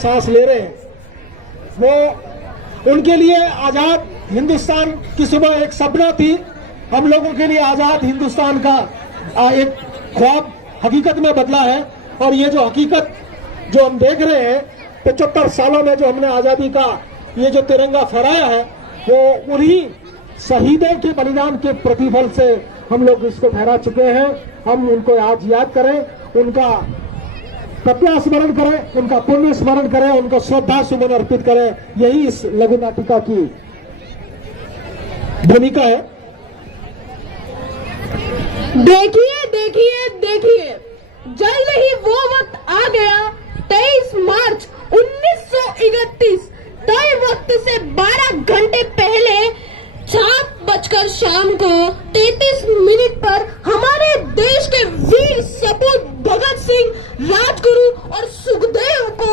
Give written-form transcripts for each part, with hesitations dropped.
सांस ले रहे हैं, वो उनके लिए आजाद हिंदुस्तान की सुबह एक सपना थी। हम लोगों के लिए आजाद हिंदुस्तान का एक ख्वाब हकीकत में बदला है। और ये जो हकीकत जो हम देख रहे हैं, 75 सालों में जो हमने आजादी का ये जो तिरंगा फहराया है, वो उन्हीं शहीदों के बलिदान के प्रतिफल से हम लोग इसको फहरा चुके हैं। हम उनको आज याद करें, उनका प्रत्या स्मरण करें, उनका पुण्य स्मरण करें, उनको श्रद्धा सुमन अर्पित करें। यही इस लघु नाटिका की भूमिका है। देखिए देखिए देखिए, जल्द ही वो वक्त आ गया, 23 मार्च 1931। तय वक्त से 12 घंटे पहले 7 शाम को 33 पर हमारे देश के वीर सपूत भगत सिंह, राजगुरु और सुखदेव को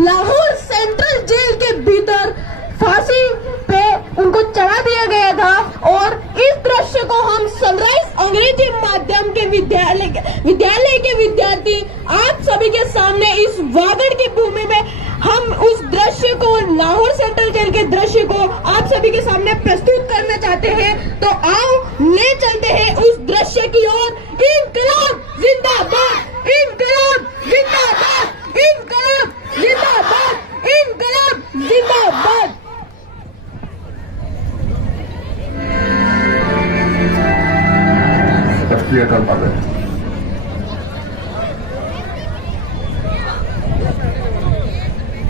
लाहौर सेंट्रल जेल के भीतर फांसी पे उनको चढ़ा दिया गया था। और इस दृश्य को हम सनराइज अंग्रेजी माध्यम के विद्यालय के विद्यार्थी आप सभी के सामने इस वागड़ की भूमि में हम उस दृश्य को, लाहौर सेंट्रल जेल के दृश्य को आप सभी के सामने प्रस्तुत करना चाहते हैं। तो आओ ले चलते हैं उस दृश्य की ओर। इंकलाब जिंदाबाद, इंकलाब जिंदाबाद, इंकलाब जिंदाबाद, इंकलाब जिंदाबाद।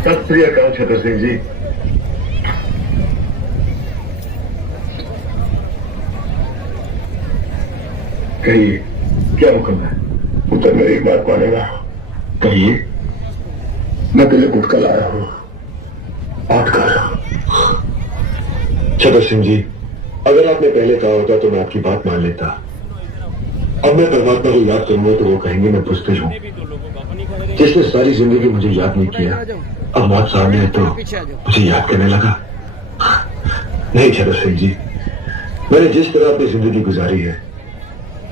सत श्री अकाल छतर सिंह जी। कहिए क्या हुक्म है? पुत्र मेरी एक बात मानेगा। कहिए। मैं पहले उठ कर लाया हूं, आठ कर। छतर सिंह जी, अगर आपने पहले कहा होता तो मैं आपकी बात मान लेता। अब मैं परमात्मा को याद करूंगा तो वो कहेंगे मैं बुज़दिल हूं, जिसने सारी जिंदगी मुझे याद नहीं किया। अब मौत सामने है तो मुझे याद करने लगा। नहीं छतर सिंह जी, मैंने जिस तरह अपनी जिंदगी गुजारी है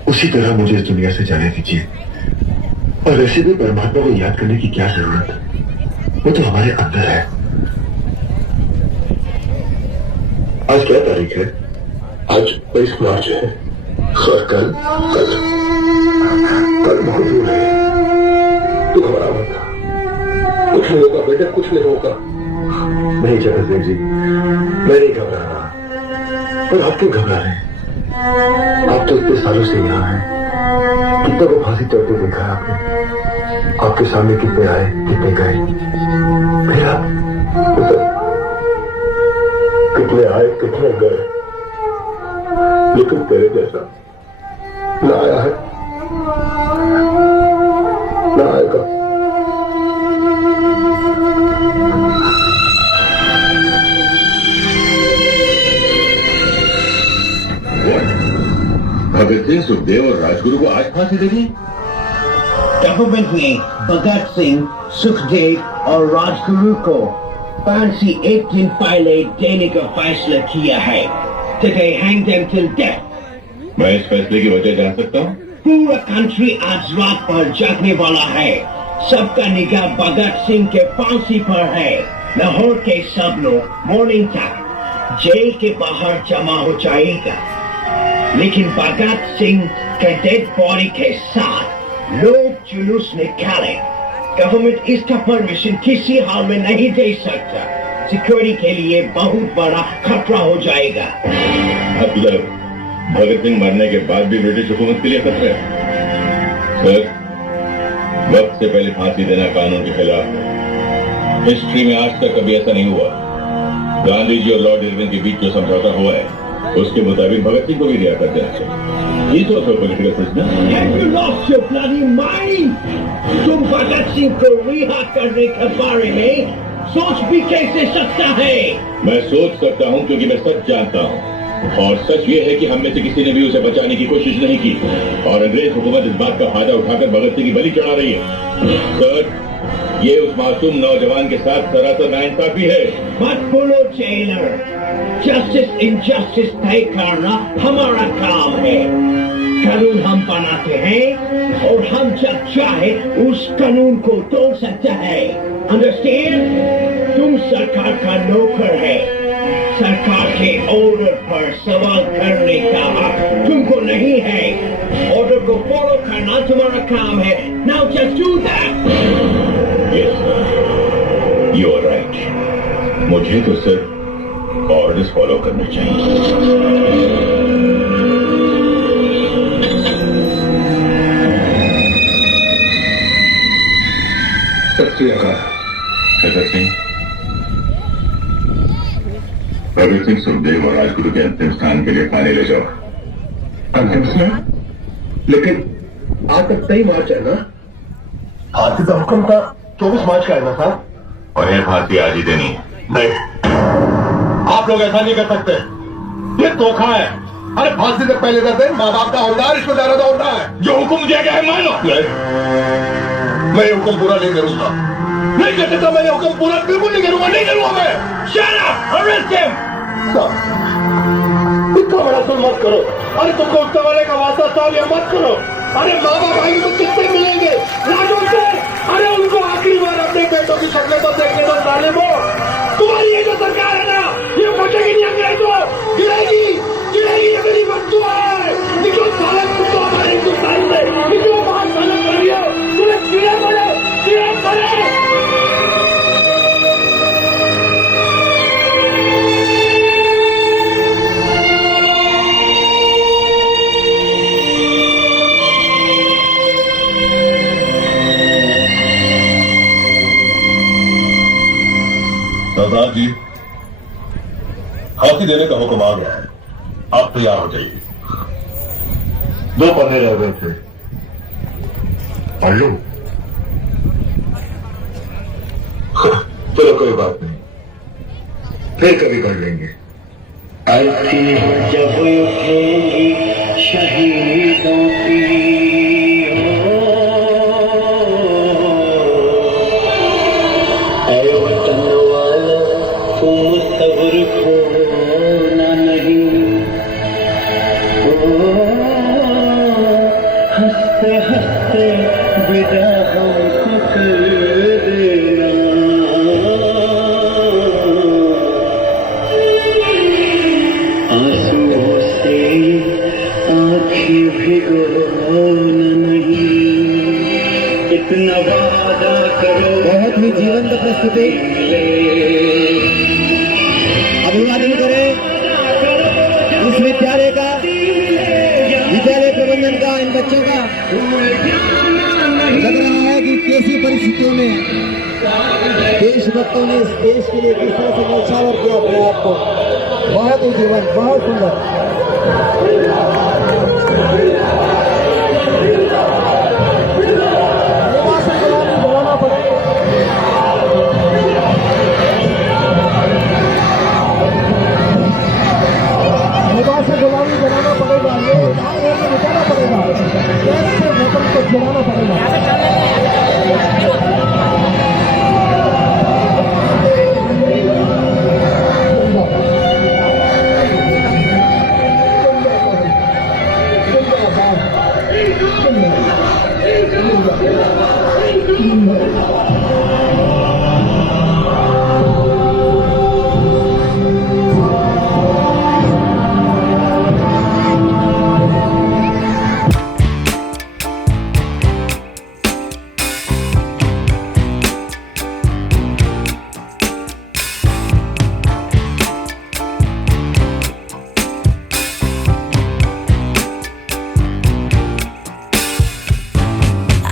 उसी तरह मुझे इस दुनिया से जाने दीजिए। और वैसे भी परमात्मा को याद करने की क्या जरूरत, वो तो हमारे अंदर है। आज क्या तारीख है? आज 22 मार्च है। और कल बहुत दूर है। तू घबरा मत, कुछ नहीं होगा बेटा, कुछ नहीं होगा। नहीं छतर सिंह जी, मैं नहीं घबरा रहा। पर आप क्यों घबरा रहे हैं? आप तो इतने सालों से यहाँ हैं, कितने को फांसी चढ़ते देखा है आपने। आपके सामने कितने आए, कितने गए, फिर आप कितने आए, कितने गए, लेकिन तेरे जैसा ना आया है, ना आएगा। भगत सिंह, सुखदेव और राजगुरु को आज फांसी देगी? गवर्नमेंट ने भगत सिंह, सुखदेव और राजगुरु को फांसी एक दिन पहले देने का फैसला किया है। Today hang them till death. मैं इस फैसले की वजह जान सकता हूँ? पूरा कंट्री आज रात पर जागने वाला है। सबका निगाह भगत सिंह के फांसी पर है। लाहौर के सब लोग मॉर्निंग तक जेल के बाहर जमा हो जाएगा, लेकिन भगत सिंह के डेड बॉडी के साथ लोग जुलूस निकाले। गवर्नमेंट इसका परमिशन किसी हाल में नहीं दे सकता। सिक्योरिटी के लिए बहुत बड़ा खतरा हो जाएगा। मतलब भगत सिंह मरने के बाद भी ब्रिटिश हुकूमत के लिए खतरा है? सर, वक्त से पहले फांसी देना कानून के खिलाफ है। हिस्ट्री में आज तक कभी ऐसा नहीं हुआ। गांधी जी और लॉर्ड इरविन के बीच जो समझौता हुआ है उसके मुताबिक भगत सिंह को भी रिहा कर देना चाहिए। ये तो पॉलिटिकल सिस्टम। तुम भगत सिंह को रिहा करने के बारे में सोच भी कैसे सकता है? मैं सोच सकता हूँ क्योंकि मैं सच जानता हूँ, और सच ये है कि हम में से किसी ने भी उसे बचाने की कोशिश नहीं की, और अंग्रेज हुकूमत इस बात का फायदा उठाकर भगत सिंह की बलि चढ़ा रही है। सर, ये उस मासूम नौजवान के साथ सरासर नाइंसाफी है। मत बोलो जेलर, जस्टिस इनजस्टिस तय करना हमारा काम है। कानून हम बनाते हैं और हम जब चाहे उस कानून को तोड़ सकते हैं। अंडरस्टैंड? तुम सरकार का नौकर है। सरकार के ऑर्डर पर सवाल करने का हक तुमको नहीं है। ऑर्डर को फॉलो करना तुम्हारा काम है। Now just do that. Yes sir, you are right. मुझे तो सिर्फ ऑर्डर्स फॉलो करने चाहिए। सत श्री अकाल। सदर सिंह, भगत सिंह, सुखदेव और राजगुरु के अंतिम स्थान के लिए पानी ले जाओ। अंतिम स्थान? लेकिन आज तक 23 मार्च है ना? फांसी का हुक्म था 24 मार्च का है ना साहब? उन्हें फांसी आज ही देनी है। नहीं, आप लोग ऐसा नहीं कर सकते। ये धोखा है। अरे फांसी से पहले का दिन माँ बाप का होता, रिश्तेदारों का होता है। जो हुक्म दिया गया है मानो। मैं ये हुक्म पूरा नहीं करूंगा। नहीं कर सकता। मैं ये हुक्म पूरा बिल्कुल नहीं करूंगा। नहीं करूंगा मैं। Shut up! Arrest him! साहब, इतना बड़ा सुन मत करो। अरे तुमको उठने वाले का वास्ता साहब, ये मत करो। अरे माँ बाप आएंगे तो किससे मिलेंगे? राजू से। अरे उनको आखिरी बार अपने बेटों की शक्लें तो देखने दो जालिमो। तुम्हारी ये जो सरकार है ना, ये फटेगी नहीं अंग्रेजों। गिरेगी, गिरेगी। ये मेरी वस्तु है। निकलो साले, तुम तो हमारे हिंदुस्तान से निकलो। बाहर साले कर रही हो। तुम्हें कीड़े पड़े, कीड़े पड़े। सरदार जी, फांसी देने का हुक्म आ गया है। आप तैयार हो जाइए। 2 पन्ने रह गए थे, पढ़ लो। चलो कोई बात नहीं, फिर कभी पढ़ लेंगे। जब उठेंगी शहीदों की सब्र खोना नहीं। हंसते हंसते विदा हमको कर देना। आंसुओं से आँखें भिगोना नहीं। इतना वादा करो। बहुत ही जीवंत प्रस्तुति। अभिवादन करें इस विद्यालय का, विद्यालय प्रबंधन का, इन बच्चों का। लग रहा है कि कैसी परिस्थितियों में देशभक्तों ने इस देश के लिए किस तरह से न्यौछावर किया अपने आप को। बहुत ही जीवन, बहुत सुंदर। गुलामी बनाना पड़ेगा, ये बिताना पड़ेगा, कैसे वतन को छुड़ाना पड़ेगा।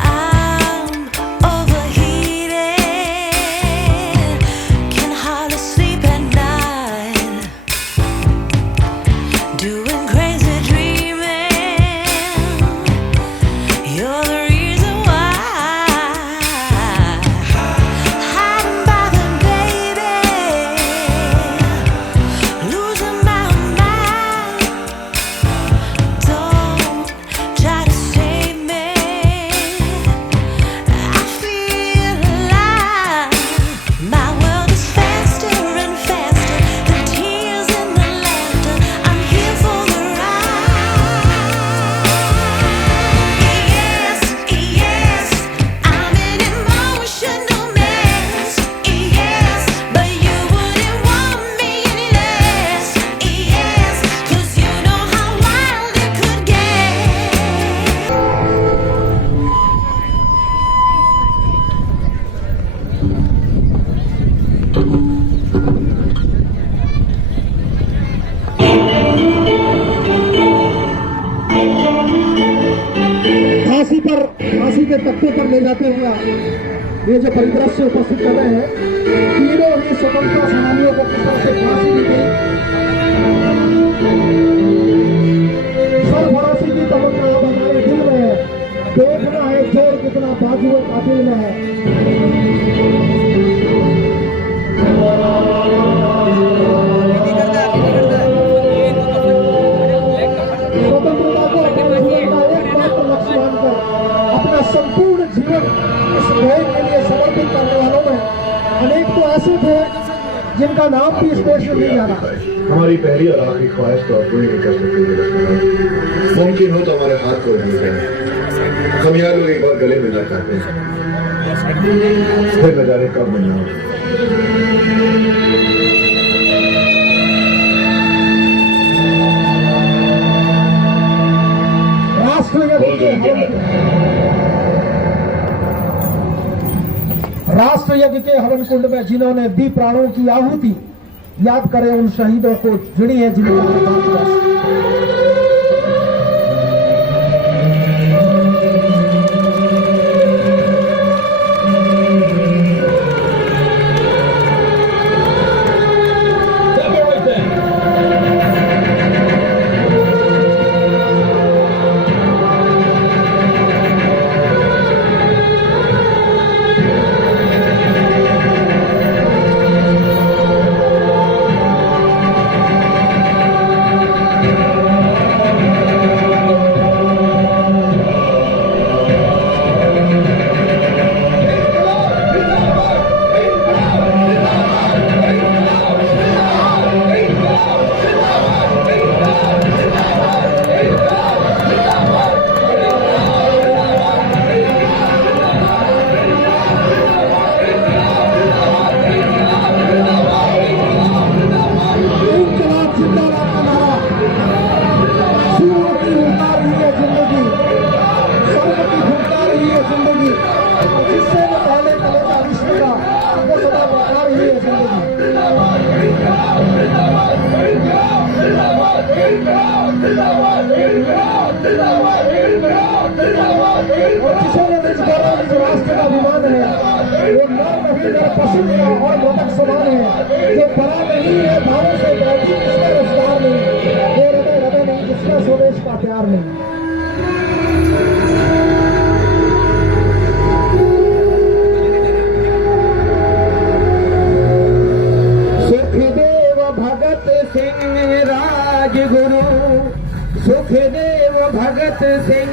I'm over here. फांसी के तख्ते पर ले जाते हुए ये जो परिदृश्य उपस्थित कर रहे हैं, तीनों ही स्वतंत्रता सेनानियों को किस तरह से फांसी दी गई, सरफराजी की तमन्ना हमारे दिल में है, देखना है जोर कितना बाजू कातिल में है। स्वतंत्रता को अपने जीवन का एकमात्र लक्ष्य मानकर अपना संपूर्ण जीवन इस देश के लिए समर्पित करने वालों में अनेक तो ऐसे थे जिनका नाम भी इस देश में नहीं जाना। हमारी पहली और आखिरी ख्वाहिश तो पूरी नहीं कर सकते। मुमकिन हो तो हमारे हाथ को नहीं करें। हम यहाँ लोग एक बार गले मिलना चाहते हैं, फिर न जाने कब मिलना हो। राष्ट्र यज्ञ के हवन कुंड में जिन्होंने दी प्राणों की आहुति, याद करें उन शहीदों को जुड़ी है जिनका राष्ट्र का अभिमान है, वो नर नहीं है, पशु का और मृतक समान है, जो बड़ा नहीं है, भावों से जिसका रोजगार नहीं, वो हृदय नहीं, जिसका स्वदेश का प्यार नहीं। सुखदेव भगत सिंह राजगुरु, सुखदेव भगत सिंह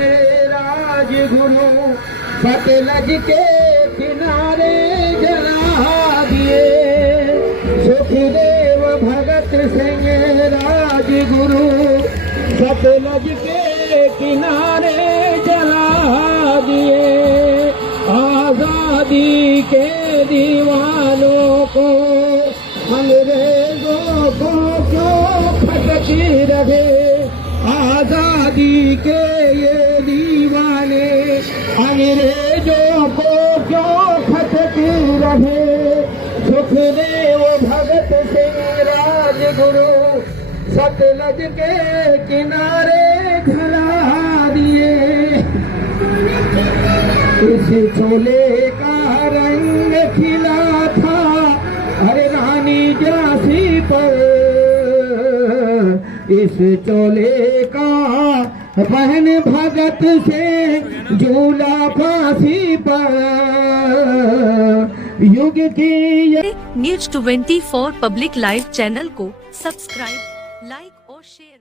राजगुरु, सतलज के किनारे जला दिए। सुखदेव भगत सिंह राजगुरु, सतलज के किनारे जला दिए। आजादी के दीवानों को अंग्रेजों को क्यों खटकी रहे, आजादी के ये दीवाने अंग्रेजों को क्यों खटकी रहे। सुखदेव भगत सिंह राजगुरु, सतलज के किनारे खड़ा दिए। इस चोले का रंग खिला था हरे रानी झांसी पर, इस चोले का बहन भगत से झूला फांसी पर। युग की News 24 पब्लिक लाइव चैनल को सब्सक्राइब, लाइक और शेयर